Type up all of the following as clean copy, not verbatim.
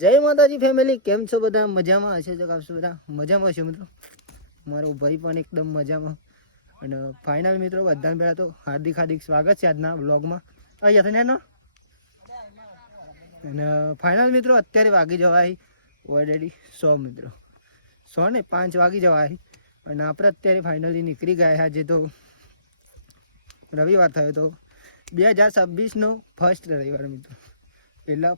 જય માતાજી ફેમિલી, કેમ છો બધા? મજામાં હશે તો આપશો બધા મજામાં હશે મિત્રો. મારો ભાઈ પણ એકદમ મજામાં. અને ફાઇનલ મિત્રો બધાને પહેલાં તો હાર્દિક સ્વાગત છે આજના વ્લોગમાં. યથનેનો અને ફાઇનલ મિત્રો અત્યારે વાગી જવાય ઓલરેડી 100 મિત્રો, 100 ને 5 વાગી જવાય. અને આપણે અત્યારે ફાઇનલી નીકળી ગયા. આજે તો રવિવાર થયો તો 2026નો ફર્સ્ટ રવિવાર મિત્રો. એટલે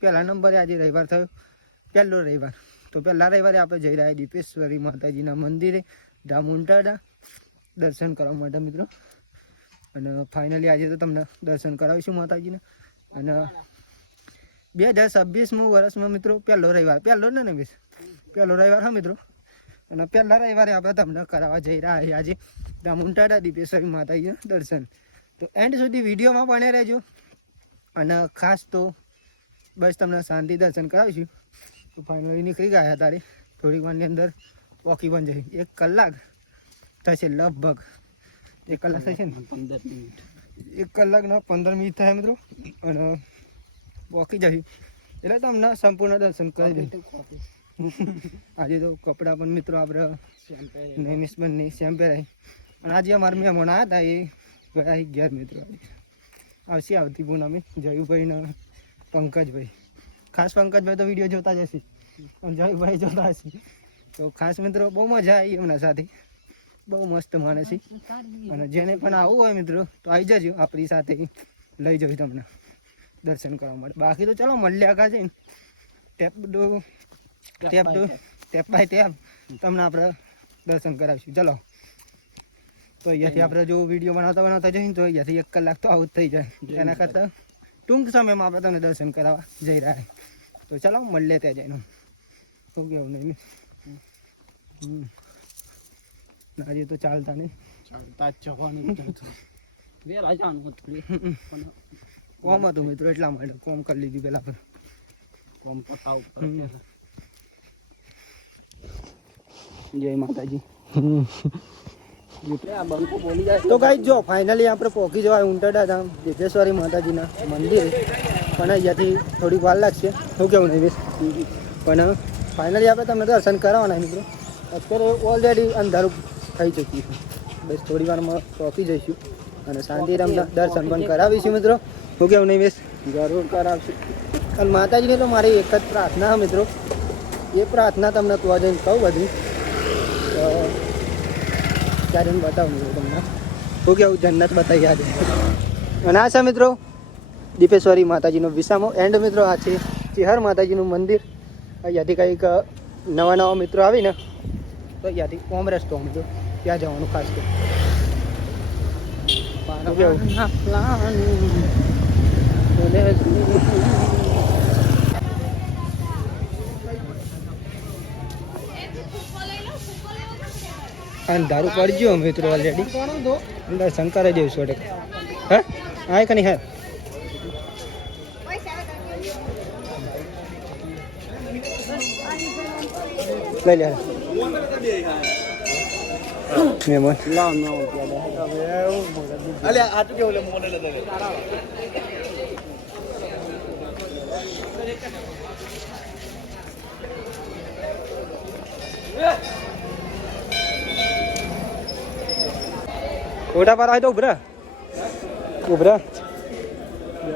પહેલા નંબરે આજે રવિવાર થયો, પહેલો રવિવાર. તો પહેલા રવિવારે આપણે જઈ રહ્યા દીપેશ્વરી માતાજીના મંદિરે ડામુંટાડા દર્શન કરવા માટે મિત્રો. અને ફાઇનલી આજે તો તમને દર્શન કરાવીશું માતાજીના. અને 2026મું વર્ષમાં મિત્રો પહેલો રવિવાર, પહેલો રવિવાર હા મિત્રો. અને પહેલા રવિવારે આપણે તમને કરાવવા જઈ રહ્યા છીએ આજે ડામુંટાડા દીપેશ્વરી માતાજીના દર્શન. તો એન્ડ સુધી વિડીયોમાં બને રહેજો. અને ખાસ તો બસ તમને શાંતિ દર્શન કરાવીશું. તો ફાઇનલી નીકળી ગયા તારે થોડીક વારની અંદર વોકી બન જશે. 1 કલાક થશે લગભગ, 1 કલાક થશે ને 15 મિનિટ, 1 કલાકના 15 મિનિટ થાય મિત્રો. અને વોકી જશે એટલે તમને સંપૂર્ણ દર્શન કરી દઈશું. આજે તો કપડાં પણ મિત્રો આપણે નેમિસ બંને સેમ પહેરાય. અને આજે અમારા મહેમાન આવ્યા હતા, એ ગયા 11 મિત્રો. આવશે આવતી પૂનમે જયુભાઈ ને પંકજભાઈ. ખાસ પંકજભાઈ તો વિડીયો જોતા જ હશે અને જયુભાઈ જોતા હશે. તો ખાસ મિત્રો બહુ મજા આવી એમના સાથે, બહુ મસ્ત માણસ છે. અને જેને પણ આવવું હોય મિત્રો તો આવી જજો, આપણી સાથે લઈ જજો તમને દર્શન કરવા માટે. બાકી તો ચાલો મળ્યા કા છે ટેપ બાય ટેપ તમને આપણે દર્શન કરાવીશું. ચલો તો અહીંયાથી આપણે જો વિડીયો બનાવતા જઈએ તો અહીંયાથી 1 કલાક તો આવું જ થઈ જાય. એના કરતાં ટૂંક સમયમાં આપણે તમને દર્શન કરાવવા જઈ રહ્યા. તો ચાલો મળીએ ત્યાં જઈને. શું કેવું નહીં આજે તો ચાલતા નહીં, ચાલતા જ જવાનું કોમ હતું મિત્રો, એટલા માટે કોમ કરી લીધું પેલા પર. કોમ પતાવ જય માતાજી. તો ગાઈસ જો ફાઇનલી આપણે પહોંચી જવાય ઉંટાડા ધામ દીપેશ્વરી માતાજીના મંદિરે. પણ અહીંયાથી થોડીક વાર લાગશે. શું કેવું નહીં પણ ફાઇનલી આપણે તમને દર્શન કરાવવાના મિત્રો. અત્યારે ઓલરેડી અંધારું થઈ ચૂક્યું છે. બસ થોડી વારમાં પહોંચી જઈશું અને શાંતિ તમને દર્શન પણ કરાવીશું મિત્રો. શું કેવું નહીં બેસ જરૂર કરાવશું. અને માતાજીને તો મારી એક જ પ્રાર્થના મિત્રો, એ પ્રાર્થના તમને તો જઈને કહું બધી ત્યારે બતાવું તમને. શું કેવું જન્નત બતાવી આજે. અને આ છે મિત્રો દીપેશ્વરી માતાજીનો વિસામો એન્ડ મિત્રો. આ છે ચિહર માતાજીનું મંદિર. અહીંયાથી કંઈક નવા મિત્રો આવીને તો અહીંયાથી ઓમ રસ્તો મિત્રો ત્યાં જવાનું ખાસ તો. અંધારું પડી ગયો મિત્રો ઓલરેડી. દર્શન કરી દઈશું 100%. હા હા કની હા લઈ લે મહેમાન ઓટા પર આવે તો ઉભરા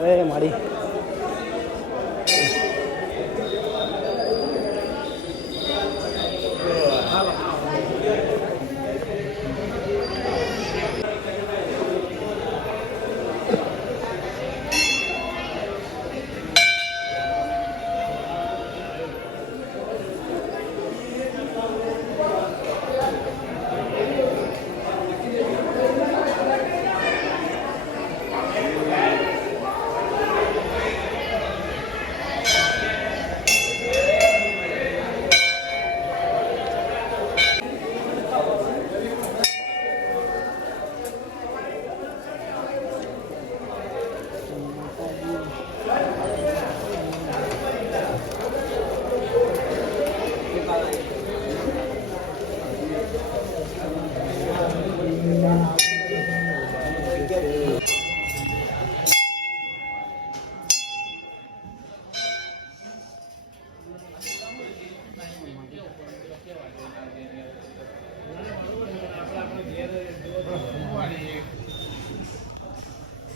જય મારી.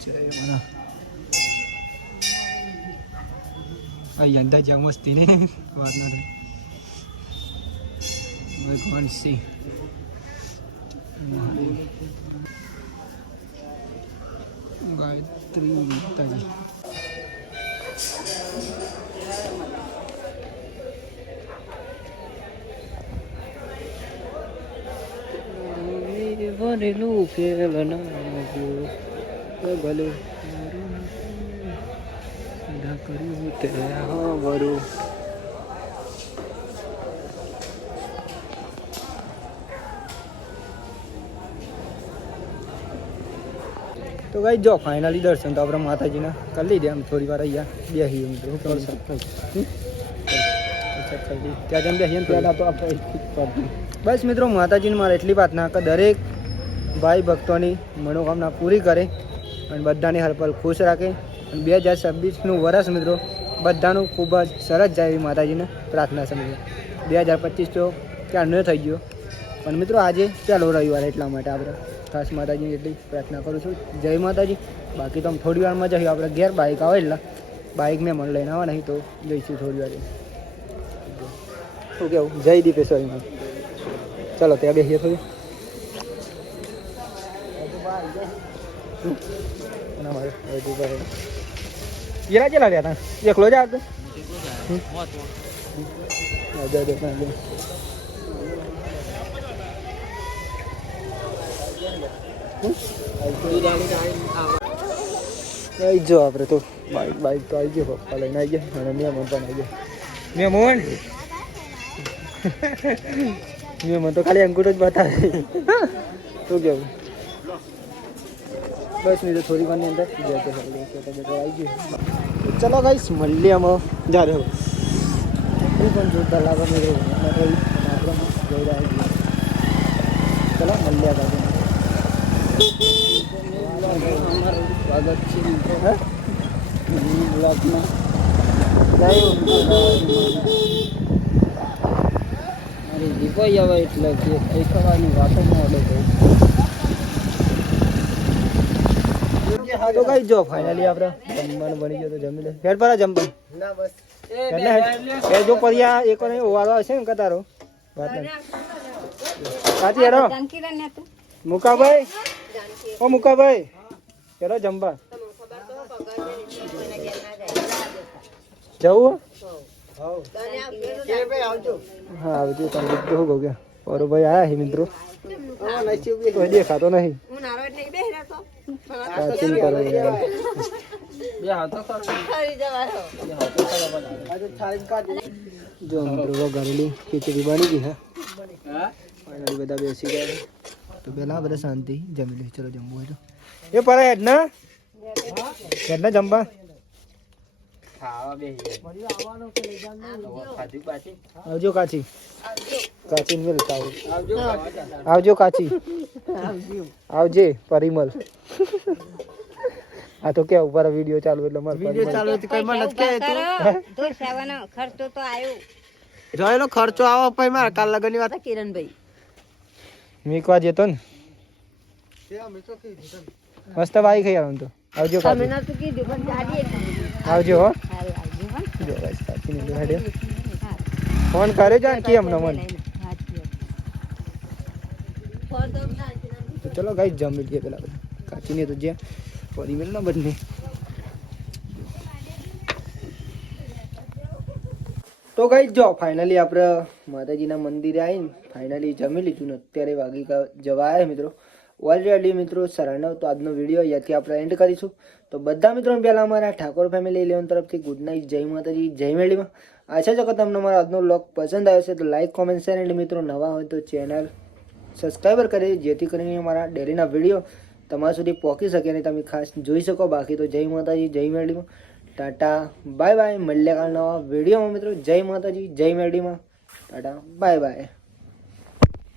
મને અહીં અંદર જ્યાં મસ્તી ને વાત ના થાય ભગવાન સિંહ ગાયત્રી માતાજી ભરેલું ફેલ ભલે કર્યું તે હા બરું તો ગાઈ જો ફાઇનલી દર્શન તો આપણે માતાજીના કરી લીધે આમ થોડી વાર અહીંયા બેસીએ મિત્રો ત્યાં જેમ બેસીએ પહેલાં તો આપણે બસ મિત્રો માતાજીને મારે એટલી પ્રાર્થના કે દરેક ભાઈ ભક્તોની મનોકામના પૂરી કરે અને બધાની હરપલ ખુશ રાખે અને 2026નું વર્ષ મિત્રો બધાનું ખૂબ જ સરસ જાય એવી માતાજીને પ્રાર્થના છે મિત્રો 2025 તો ક્યારનો થઈ ગયો પણ મિત્રો આજે ચાલો રવિવાર એટલા માટે આપણે ખાસ માતાજીની એટલી પ્રાર્થના કરું છું જય માતાજી બાકી તો થોડી વારમાં જઈએ આપણે ઘેર બાઇક આવે એટલે બાઇક મેં મને લઈને આવવા નહીં તો જઈશું થોડી વાર શું કેવું જય દીપેશ્વરીમાં ચાલો ત્યાં બેસીએ થોડી હીરા ચેલા રહ્યા હતા એકલો જ આવતો જો આપણે તો બાઈક તો આવી ગયો પપ્પા લઈને આવી ગયા અને મેમન પણ આવી ગયા મેમન તો ખાલી અંગૂઠો જ બતાવે શું કેવું બસ મિત્રો થોડી વારની અંદર આવી ગયું ચલો ગાઈસ મળીએ અમે જ્યારે એ પણ જોરદાર લાગે મિત્રો આપણે જઈ રહ્યા ચલો મળીએ બાજુ સ્વાગત છે બ્લોગમાં મારી દીપાઈ આવે એટલે કે કઈ ખાવાની વાતો મળે તો કઈ જો ફાઇનલી આપણે જમવાનું બની ગયો તો જમી લે ફેર પર જમવાનું ના બસ એ જો પરિયા એક ને ઓવાળો હશે ને કતારો વાત ના સાચી હેડો મુકાભાઈ ઓ મુકાભાઈ હેડો જમવા જવું હા આવજો તમે હો ગયા ઓરો ભાઈ આયા હે મિત્રો તો દેખાતો નહીં જો મિત્રો વઘારેલી ખીચડી બની ગઈ હા ફાઇનલી બધા બેસી ગયા તો પેલા બધા શાંતિ જમી લે ચલો જમવું હોય તો એ પર હેડના જમવા આવજો કાચી કાચી મિલતા આવજો કાચી આવજે પરિમલ આ તો કે ઉપર વિડિયો ચાલુ એટલે માર વિડિયો ચાલુ તો કઈ મને કે તો સેવાનો ખર્ચો તો આવ્યો જોયેલો ખર્ચો આવો પછી માર કાલ લગનની વાત કિરણભાઈ મીકવા જતો ને મસ્ત બાઈક હે યાર તો આવજો કાચી તમે ના તો કીધું પણ ગાડી આવજો હો જો ગાઈસ કાચી ને હેડે ફોન કરે જા કે અમને મન તો ચલો ગાઈસ જમી લઈએ પેલા કાચી ને તો જે પરિમલ ના બંને તો ગાઈસ જો ફાઇનલી આપણે માતાજીના મંદિરે આવીને ફાઇનલી જમી લીધું ને અત્યારે વાગી જવા આવ્યા મિત્રો ઓલરેડી મિત્રો 9:30 તો આજનો વિડીયો અહીંયાથી આપણે એન્ડ કરીશું તો બધા મિત્રોને પહેલાં અમારા ઠાકોર ફેમિલી 11 તરફથી ગુડ નાઇટ જય માતાજી જય મેળીમાં આશા છે કે તમને અમારો આજનો વ્લોગ પસંદ આવ્યો છે તો લાઈક કોમેન્ટ શેર અને મિત્રો નવા હોય તો ચેનલ સબસ્ક્રાઈબર કરી જેથી કરીને અમારા ડેલીના વિડીયો તમારા સુધી પહોંચી શકે અને તમે ખાસ જોઈ શકો બાકી તો જય માતાજી જય મેળીમાં ટાટા બાય બાય મળ્યા કાલ નવા વિડીયોમાં મિત્રો જય માતાજી જય મેળીમાં ટાટા બાય બાય